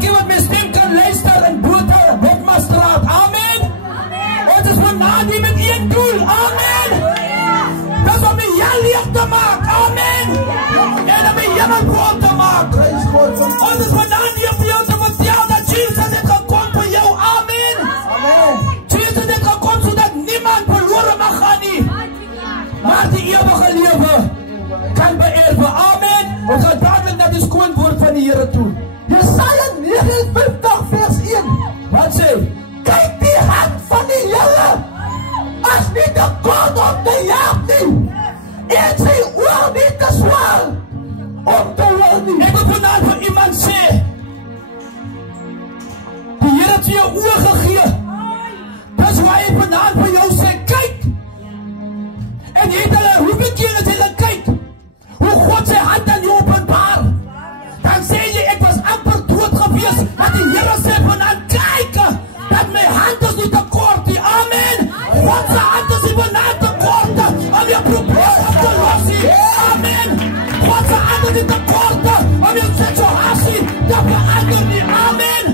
elkeen wat my stem kan luister in Botmastraat. Amen. Ons is vanaand hier met een doel. Amen. Dat is om die heel leeg te maak. Amen. En om die hemel groot te maak. Ons is vanaand hier vir jou te vertel dat Jesus het gekom vir jou. Amen. Jesus het gekom zodat niemand verloren mag gaan nie. Maar die eeuwige lewe kan beërven. Amen. Ons gaan dadelijk naar die skoonwoord van die Here toe. Jesaja 59 vers 1. Wat sê? Kyk die hand van die Here as nie te kort om te jaag nie, en sy oor nie te zwaar om te hoor nie. Ek wil vanavond vir iemand sê, die Here het jou oor gegee. Dis waar hy vanavond vir jou sê, kyk. En jy het hulle, hoeveel keer het jy gekyk? Hoe God sy hand aan jou openbaar. Dan sê jy, ek was amper dood gewees, dat die Here sê vanavond, kyk, dat my hand is nie te kort nie. Amen. God sy hand is nie vanavond te kort, om jou probleem op te los nie. Amen. God sy hand is nie te kort, om jou situasie te verander nie. Amen.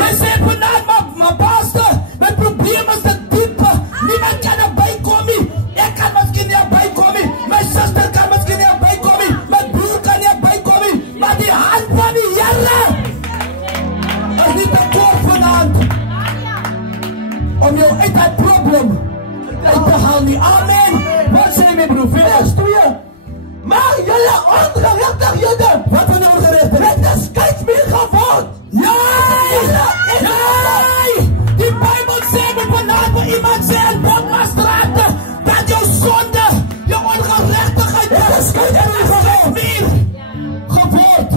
Jy sê vanavond, my pastor, my probleem is te diep, niemand kan erbij kom nie. Ek kan miskien nie erbij kom nie, my sister kan miskien nie erbij kom nie, my broer kan nie erbij kom nie, maar die hand van die Here is nie te kort vanavond om jou uit die probleem uit te haal nie. Amen. Wat sê my broer? Vers 2. Maar julle ongerechtighede, Wat van die ongerechtigheid? het is skydsmeer geword. Nee! Die Bijbel sê met vanavond vir iemand sê in Botmastraat dat jou sonde, jou ongerechtigheid is skydsmeer geword.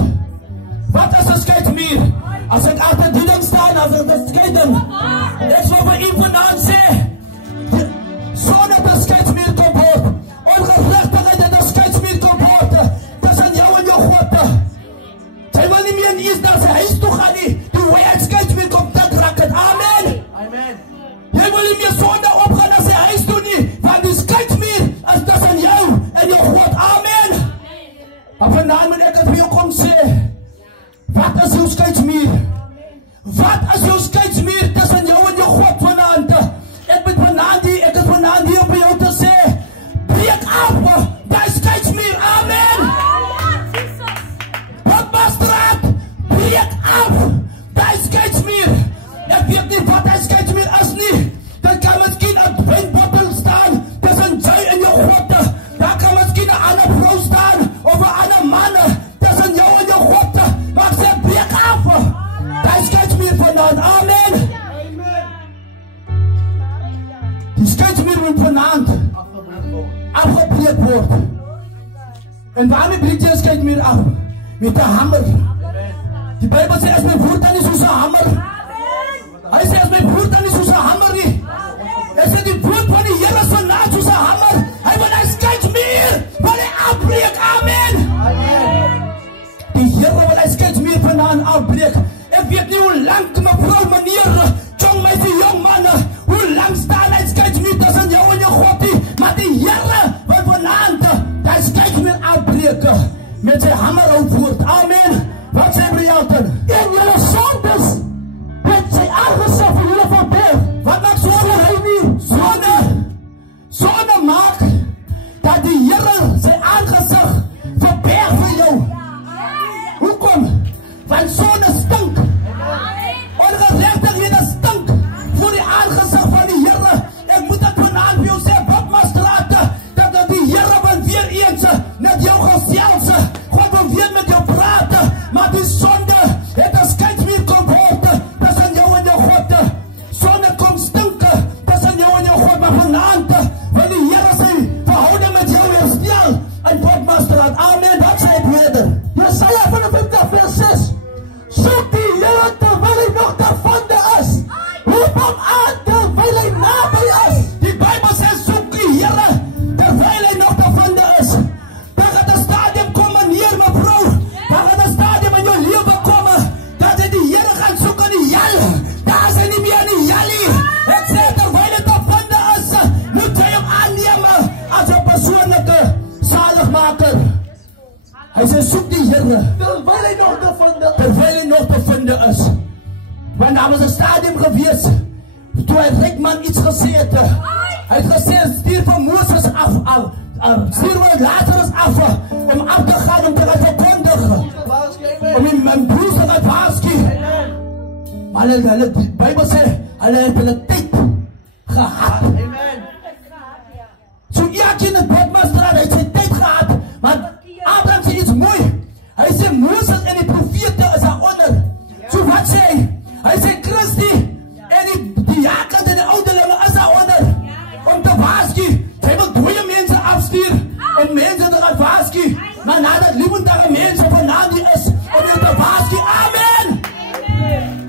Wat is een skydsmeer? As ek achter die ding staan, as ek dit skyden, ek sal vir iemand vanavond sê, sonde het een skydsmeer kom word, ongerechtigheid het een skydsmeer kom word, tussen jou en jou God. Sy wil nie meer in ees na sy huis toe gaan nie, die wijheidskydsmeer kom dik raak het. Amen. Jy wil nie meer sonde opgaan na sy huis toe nie, want die skydsmeer is tussen jou en jou God. Amen. Maar vanavond moet ek het vir jou kom sê, wat is jou skydsmeer? Wat is jou skydsmeer tussen jou en jou God vanavond? Ek is vanavond hier vir jou te sê, breek af die skydsmeer. Amen. Botmastraat, breek af die skydsmeer. Ek weet nie wat die skydsmeer is nie. Dit kan miskien 'n wijnbottel staan tussen jy en jou God. Daar kan miskien 'n ander vrou staan of 'n ander man tussen jou en jou God. Maar ek sê breek af die skydsmeer vanavond. Amen. Die skydsmeer moet vanavond afgebreek word. En waarmee breek jy die skydsmeer af? Met 'n hamer. Die Bijbel sê, as my woord dan is soos 'n hamer. Hy sê, as my woord dan is soos 'n hamer nie. Hy sê, die woord van die Here is vanavond soos 'n hamer. Hy wil die skydsmeer van die afbreek. Amen. Die Here wil die skydsmeer vanavond afbreek. Ek weet nie hoe lang, mevrou, meneer, jong meisie, jong man, hoe lang staan die skydsmeer tussen jou en jou God nie. Maar die Here wil vanavond die skydsmeer afbreek met sy hamer op woord. Amen. Wat sê Brianten? En julle sondes het sy aangesig vir julle verberg. Wat maak sonde? Sonde maak dat die Here sy aangesig verberg vir jou. Hoekom? Want sonde stink. Ongerechtighede stink voor die aangesig van die Here. Ek moet dit vanavond vir jou sê, Botmastraat, dat die Here wil weer eens met jou gesels. God wil weer met jou praat, maar die sonde het 'n is. Want daar was 'n stadium gewees toe hy ryk man iets gesê het. Hy het gesê stuur vir Moses af, stuur vir Lazarus af om af te gaan om te verkondig. Om mijn broers te gaan waarschuwen. Maar de Bijbel zegt, hij heeft de tijd gehad. Zo ja, in het Bodmastraat, hij heeft zijn tijd gehad. Maar Abraham zei iets mooi. Hij zei, Mozes en die profeten is daaronder. Zo wat zei hij? Hij zei, Christi en die diakens en de ouderlingen is daaronder. Om te waarschuwen. Hij wil dode mensen afsturen. Om mensen te gaan waarschuwen. Maar nadat lievendige mensen vandaan die is. Om je te waarschuwen. Amen.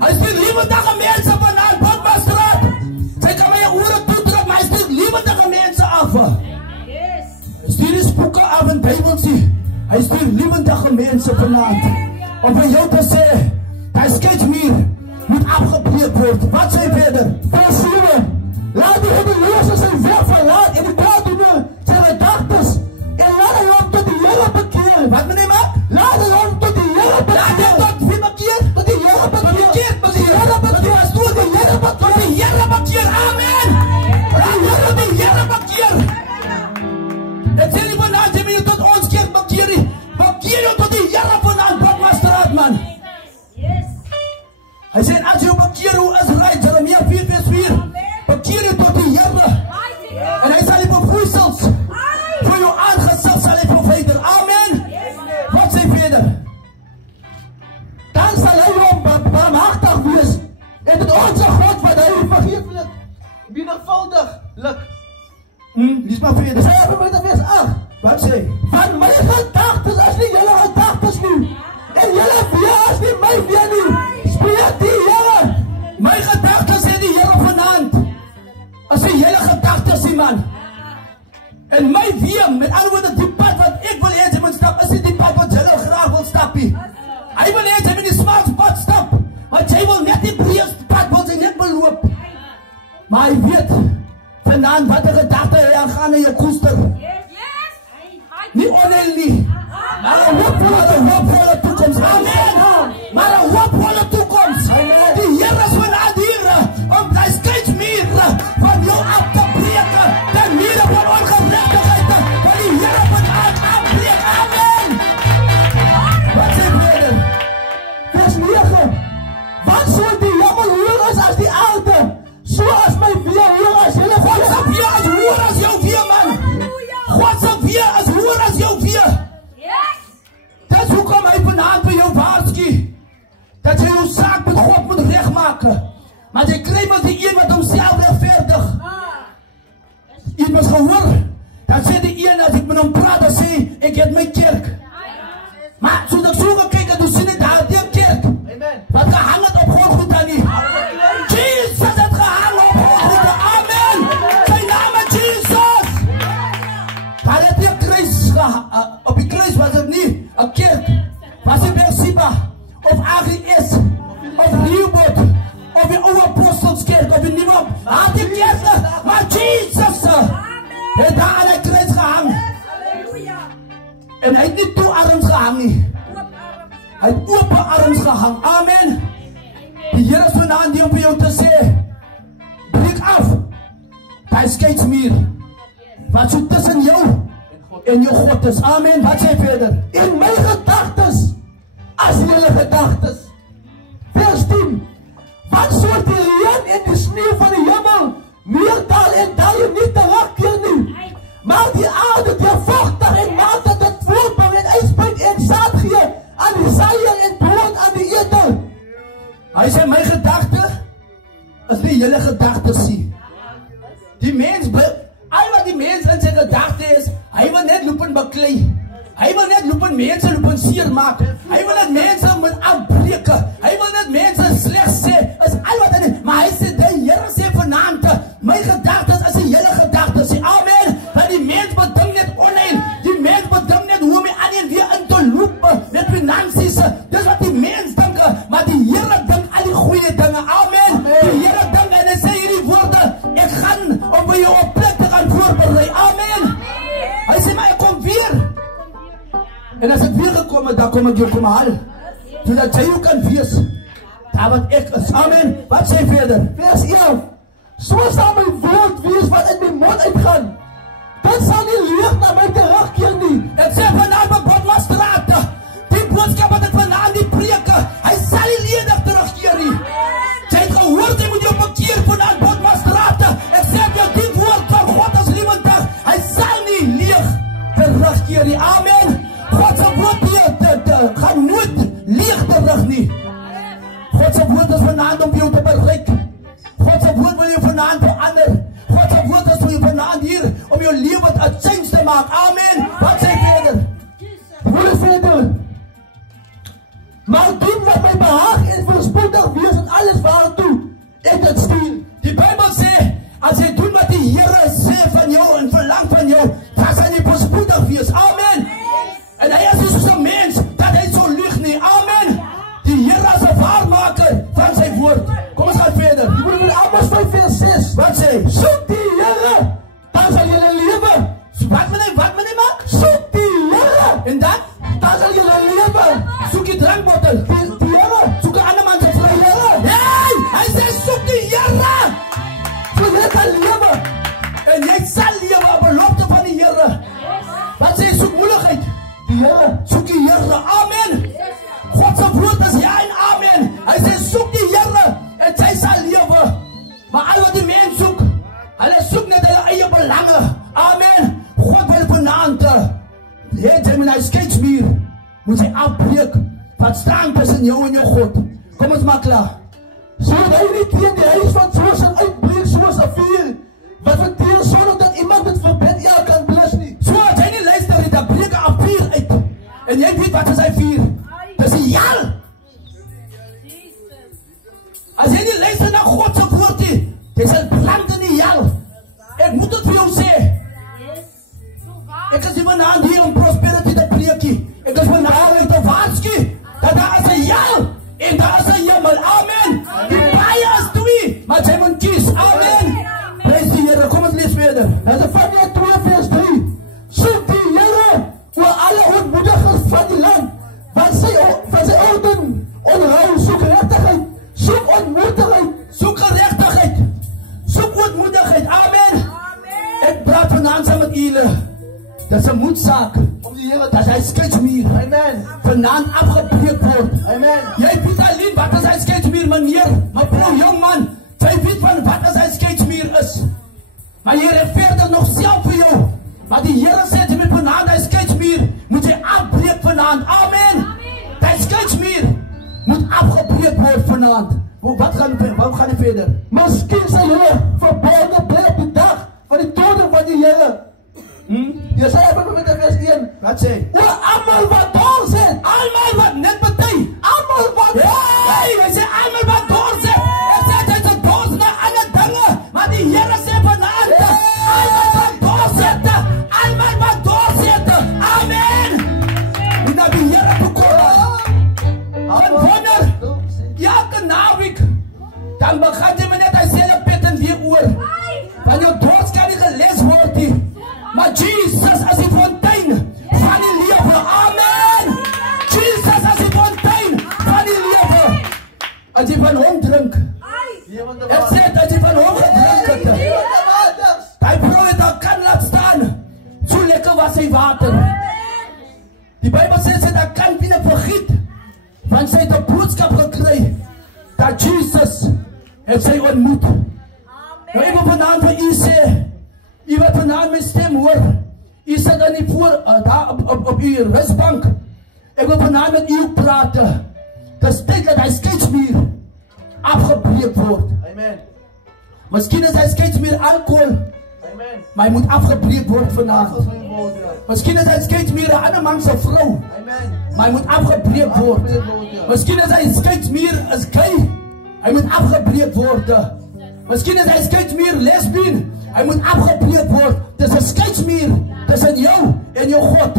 Hij stuurt lievendige mensen vandaan Bodmastraat. Zij kan mij je oren toedrukken, maar hij stuurt lievendige mensen af. Hij stuurt de spoeken af in Bijbeltje. Hij stuurt lievendige mensen vandaan. Om van jou te zeggen, hij steeds meer moet afgebreekt worden. Wat zei verder? Vers 7. Laat die hebbelozen zijn weg verlaat in de kwaaddoener zijn gedachtes. En laat hem tot de Heere bekeren. Wat meneer maakt? Laat hem tot de Heere bekeren. Laat hem tot wie bekeren? Tot de Heere bekeren. Tot de Heere bekeren. Tot de Heere bekeren. Tot de Heere bekeren. Amen. Laat hem tot de Heere bekeren. Het zijn niet vandaan, ze willen tot ons kerk bekeren. Bekeer je tot de Heere vandaan, Bodmastraat man. Hij zei, als je bekeren, hoe is het? Jeremia 4 vers 4. Bekeer je tot de Heere. En hij zal je bevoedsels. Voor je aangezicht zal hij verwijderen. Amen. Wat zei verder? Dan zal hij om barmhartig wees. En tot onze God wat hij vergeeflijk. Menigvuldiglijk. Lies maar verder. Zij hebben met de vers 8. Wat zei? Van mijn gedachten als niet jullie gedachten nu. En jullie via als niet mijn via nu. Spreek die Heere. Mijn gedachten zijn die Heere vanavond. Als een hele gedachte zie man. En mijn via, met andere woorden, die pad wat ik wil eens moet stappen, is niet die pad wat jij graag wil stappen. Hij wil eens in die smaakse pad stappen. Want jij wil net die breedste pad wat hij net wil lopen. Maar hij weet vanavond wat de gedachte hij gaan in je koester. Niet onheil niet. Maar een hoopvolle toekomst. Amen. Maar een hoopvolle toekomst. Die Heer is vanavond hier om hij steeds meer van jou af te breken. Ten midden van ongerechtigheid. Van die Heer vanavond afbreken. Amen. Wat zegt verder? Vers 9. Wat zal die jammer horen als die aarde? Zoals mijn vier horen als jullie. God zal vier als horen als jouw vier man. God zal vier als horen als jouw vier. Dat is hoe kom hij vanavond bij jou waarschuwen. Dat je jouw zaak met God moet recht maken. Maar je krijgt maar die iemand hemzelf rechtvaardig. Je hebt gehoord. Dat zei die iemand als ik met hem praat, dan zei ik heb mijn kerk. Maar zoals ik zo gekeken, toen zie ik daar die kerk. Wat gehangen op Golgotha niet. Jezus heeft gehangen op Golgotha. Amen. Zijn naam is Jezus. Hij heeft die kruis op die kruis was het niet een kerk. Was het Beersheba of Agri-Es of Nieuwbod of je oude apostelskerk of je nieuwe. Had die kerk, maar Jezus heeft daar aan de kruis gehangen. En hij heeft niet toe arms gehangen. Hij heeft open arms gehangen. Amen. De Heer is vanavond die om jou te zeggen. Breek af. Hij scheidt meer. Wat zo tussen jou en je God is. Amen. Wat zei verder? In mijn gedachtes. Als jullie gedachtes. Vers 10. Wat soort die reen in de sneeuw van de hemel. Neerdal en dal je niet terugkeer nu. Maar die aarde die vochtig en maakt dat het voortbrengt en uitspreekt en zaad geeft aan die zaaier en brood aan die eter. Hij zei mijn gedachte. Als die jullie gedachtes zie. Die mens, al wat die mens in zijn gedachte is, hij wil net lopen beklei. Hij wil net lopen mensen lopen sier maken. Hij wil net mensen moet afbreken. Hij wil net mensen slecht zijn. Dat is al wat hij is. Maar hij zegt, de Heer zegt vanavond, mijn gedachten is een hele gedachte. Amen. Dat die mens bedenkt net onheil. Die mens bedenkt net hoe hij aan en weer in te lopen. Met finansies. Dat is wat die mens denkt. Maar die Heer denkt al die goede dingen. Amen. Die Heer denkt en hij zei hierdie woorden. Ik ga om bij jou op plek te gaan voorbereiden. Amen. Hij zei, maar ik kom weer. En als ik weer gekomen, dan kom ik jou komen halen. Zodat jij ook kan wees. daar wat ek is. Amen. Wat sê verder? Vers 11. So sal my woord wees wat uit my mond uitgaan. Dit sal nie leeg na my terugkeer nie. Ek sê vanaand op Botmastraat, die boodskap wat ek vanaand die preke, hy sal nie ledig terugkeer nie. Jy het gehoord, jy moet jou bekeer vanaand Botmastraat. Ek sê op jou die woord van God as lewendig, hy sal nie leeg terugkeer nie. Amen. God se woord gaan nooit leeg terug nie. God se woord is vanaand om jou te bereik. God se woord wil jou vanaand verander. God se woord is vir jou vanaand hier om jou lewe 'n change te maak. Amen. Wat sê verder? Hoe verder? Maar doen wat my behaag en voorspoedig wees in alles waartoe ek dit stuur. Die Bybel sê, as jy doen wat die Here sê van jou en verlang van jou, dan sal jy voorspoedig wees. Amen. En hy is nie soos 'n mens dat hy so lieg nie. Amen. Die Here is 'n waarmaker van sy woord. Kom ons gaan verder. Jy moet in Amos 5 vers 6. Wat sê? Soek die Here, dan sal jy lewe. Wat meneer maak? Soek die Here, En dan? dan sal jy lewe. Soek die drankbottel. Die Here, Soek 'n ander man se vrou. Here, Nee, hy sê soek die Here. so jy kan lewe. En jy sal lewe op belofte van die Here. Wat sê soek moeilikheid? Die Here, Soek die Here. Amen. God se woord is ja en amen. Hy sê soek die Here en jy sal lewe. Maar al wat die mens soek, hulle soek net hulle eie belange. Amen. God wil vanaand jy moet hy sketsmuur moet hy afbreek wat staan tussen jou en jou God. Kom ons maak klaar. so dat hy nie teen die huis van Josef uitbreek soos 'n vuur, wat verteer sonder dat iemand dit verbid kan blus nie. So as jy nie luister nie, dan breek 'n vuur uit. En jy weet wat is hy vuur? Dis die hel. As jy nie luister na God se woord nie, jy sal brand in die hel. Ek moet dit vir jou sê. Ek is nie vanaand hier om prosperity te preekie. Ek is vanaand om te waarsku dat daar is 'n hel en daar is 'n hemel. Amen. Die baie is twee, maar jy moet kies. Amen. Prys die Here. Kom ons lees verder. Dat is van die 2 vers 3. Soek die Here oor alle ontmoedigers van die land, van sy orden, onrou, soek regtigheid, soek ontmoedigheid. Soek gerechtigheid. Soek ootmoedigheid. Amen. Ek praat vanaand saam met julle. Dat is 'n moedsaak. Om die Here Dat hy sketsmuur Amen. vanaand afgebreek word. Amen. Jy weet alleen wat is hy sketsmuur, meneer. Mevrou jongman, jy weet van wat is hy sketsmuur is. Maar jy verder nog self vir jou. Maar die Here sê jy met vanaand hy sketsmuur moet jy afbreek vanaand. Amen. Hy sketsmuur moet afgebreek word vanaand. Wat gaan hy verder? Miskien sal julle verborgen bly op die dag van die tode van die Here. Jesaja 55 vers 1. Wat sê? Oor almal wat dors het, Almal wat net party. almal wat Hey, hy sê almal wat dors het. Ek sê hy is dors na ander dinge. Maar die Here sê vanaand, almal wat dors het. Almal wat dors het. Amen. En dat die Here toe kom. En wonder, elke naweek, dan begin jy met net hy sê pet en weer oor. Van jou dors kan nie gelees word nie. Maar Jesus as die fontein van die lewe. Amen. Jesus as die fontein van die lewe. As jy van hom drink. Ek sê as jy van hom gedrink het. Die vrou het al kan laat staan. So lekker was sy water. Die Bybel sê sy dat kan binne vergiet. Want sy het 'n boodskap gekry dat Jesus het sy ontmoet. Nou ek wil vanaand vir u sê, u wat vanaand my stem hoor, u sit aan die voor, daar op u rusbank. Ek wil vanaand met u praat. Dis tyd dat hy sketsmuur afgebreek word. Amen. Miskien is hy sketsmuur alkohol, Amen. maar hy moet afgebreek word vanaand. Volgens my woord, ja. Miskien is hy sketsmuur 'n ander man se vrou, Amen. maar hy moet afgebreek word. Afgebreek word, ja. Miskien is hy sketsmuur is gay, hy moet afgebreek word. Miskien is hy sketsmuur lesbien, hy moet afgebreek word. Dis 'n sketsmuur tussen jou en jou God.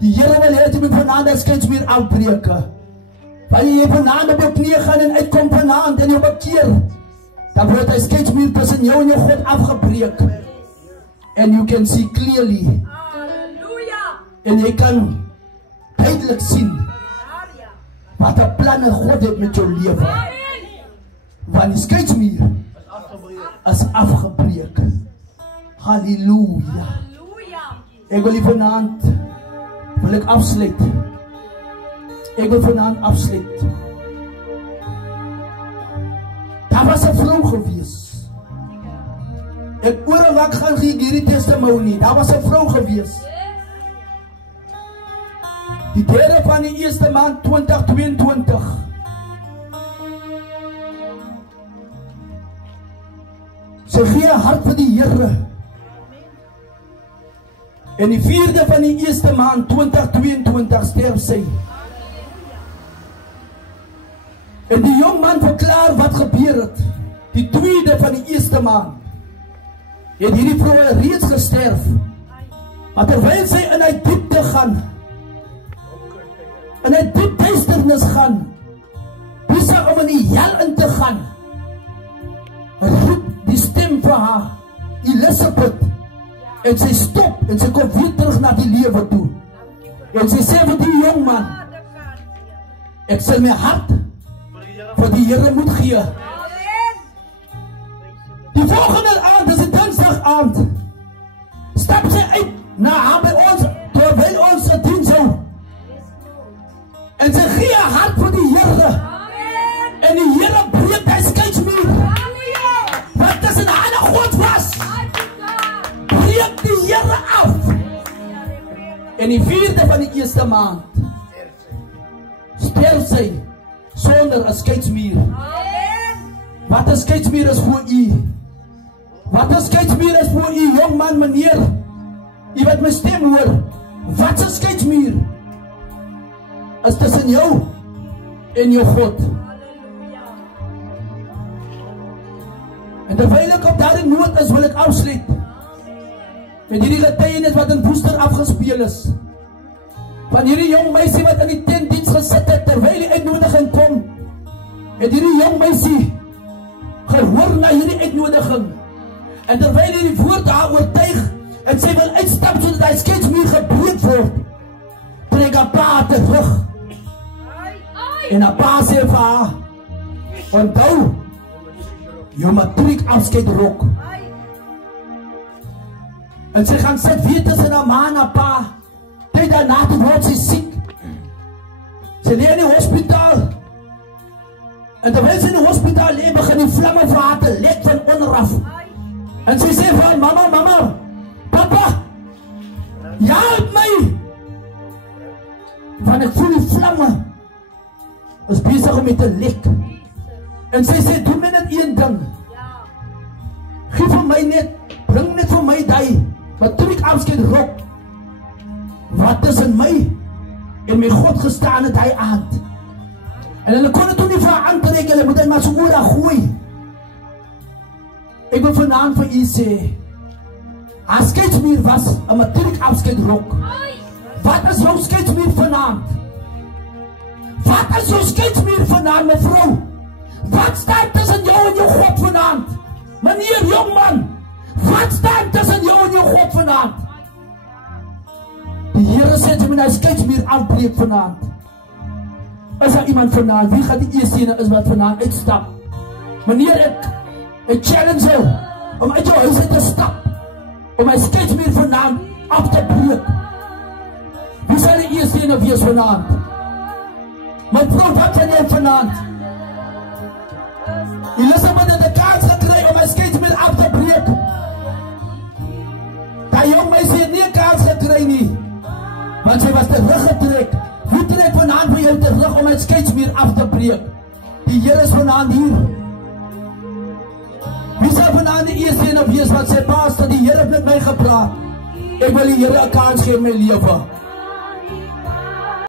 Die Here wil hê jy moet vanaand 'n sketsmuur afbreek. Wanneer jy vanaand op jou knieë gaan en uitkom vanaand en jou bekeer, dan word hy sketsmuur tussen jou en jou God afgebreek. And you can see clearly. Hallelujah. En jy kan duidelik sien wat 'n planne God het met jou lewe. Want die skeidsmuur is afgebreek. Halleluja. Ek wil vanaand afsluit. Ek wil vanaand afsluit. Daar was 'n vrou gewees. Ek oor wat gaan gee hierdie testimonie. Daar was 'n vrou gewees. Die 3de van die eerste maand 2022. Sy gee haar hart vir die Here. En die 4de van die eerste maand 2022 sterf sy. En die jong man verklaar wat gebeur het. Die 2de van die eerste maand het hierdie vrou reeds gesterf. Maar terwyl sy in die diepte gaan, in die diep duisternis gaan, besig om in die hel in te gaan, roep die stem vir haar, Elisabeth, en sy stop, en sy kom weer terug na die lewe toe. En sy sê vir die jong man, ek sal my hart vir die Here moet gee. Die volgende aand, dis 'n Dinsdag aand, stap sy uit na haar by ons, terwyl ons 'n diens hou. En sy gee haar hart vir die Here. En die Here breek die skeidsmuur. Wat tussen haar en God was, breek die Here af. En die 4de van die eerste maand sterf sy sonder 'n skeidsmuur. Wat 'n skeidsmuur is vir u? Wat 'n skeidsmuur is vir u, jong man, meneer? U wat my stem hoor. Wat 'n skeidsmuur is tussen jou en jou God. En terwyl ek op daardie noot is, wil ek afsluit met hierdie getuienis wat in Woester afgespeel is. Van hierdie jong meisie wat in die tentdiens gesit het, terwyl die uitnodiging kom, het hierdie jong meisie gehoor na hierdie uitnodiging. En terwyl die woord haar oortuig, en sy wil uitstap sodat hy skeidsmuur gebreek word, trek haar pa terug. En haar pa sê vir haar, onthou, jou matriek afskeidrok. En sy gaan sit weer tussen haar ma en haar pa. Tyd daarna toe word sy siek. Sy lê in die hospitaal. En terwyl sy in die hospitaal lê, begin die vlamme vir haar te lek van onderaf. En sy sê vir haar, mama, papa, help my. Want ek voel die vlamme is besig om my te lek. En sy sê, doe my net een ding. Geef vir my net, bring net vir my die matriek afskeidrok. Wat is in my en my God gestaan het hy aand. En hulle kon het toen nie vir haar aantrek, hulle moet hy maar so oor haar gooi. Ek wil vanaand vir u sê, haar skeidsmuur was 'n matriek afskeidrok. Wat is jou skeidsmuur vanaand? Wat is jou skeidsmuur vanaand, mevrou? Wat staan tussen jou en jou God vanaand? Meneer jongman, wat staan tussen jou en jou God vanaand? Die Here sê jy moet nou skeidsmuur afbreek vanaand. Is daar iemand vanaand? Wie gaat die eerste ene is wat vanaand uitstap? Meneer, ek challenge jou om uit jou huis uit te stap, om my skeidsmuur vanaand af te breek. Wie sal die eerste ene wees vanaand? My vrou, wat van jou vanaand? Elisabeth het 'n kans gekry om my skeidsmuur af te breek. Daai jong meisie het nie 'n kans gekry nie, want sy was teruggetrek. Wie trek vanaand vir jou terug om my skeidsmuur af te breek? Die Here is vanaand hier. Wie sal vanaand die eerste ene wees wat sê, pastor, die Here het met my gepraat. Ek wil die Here 'n kans gee in my lewe.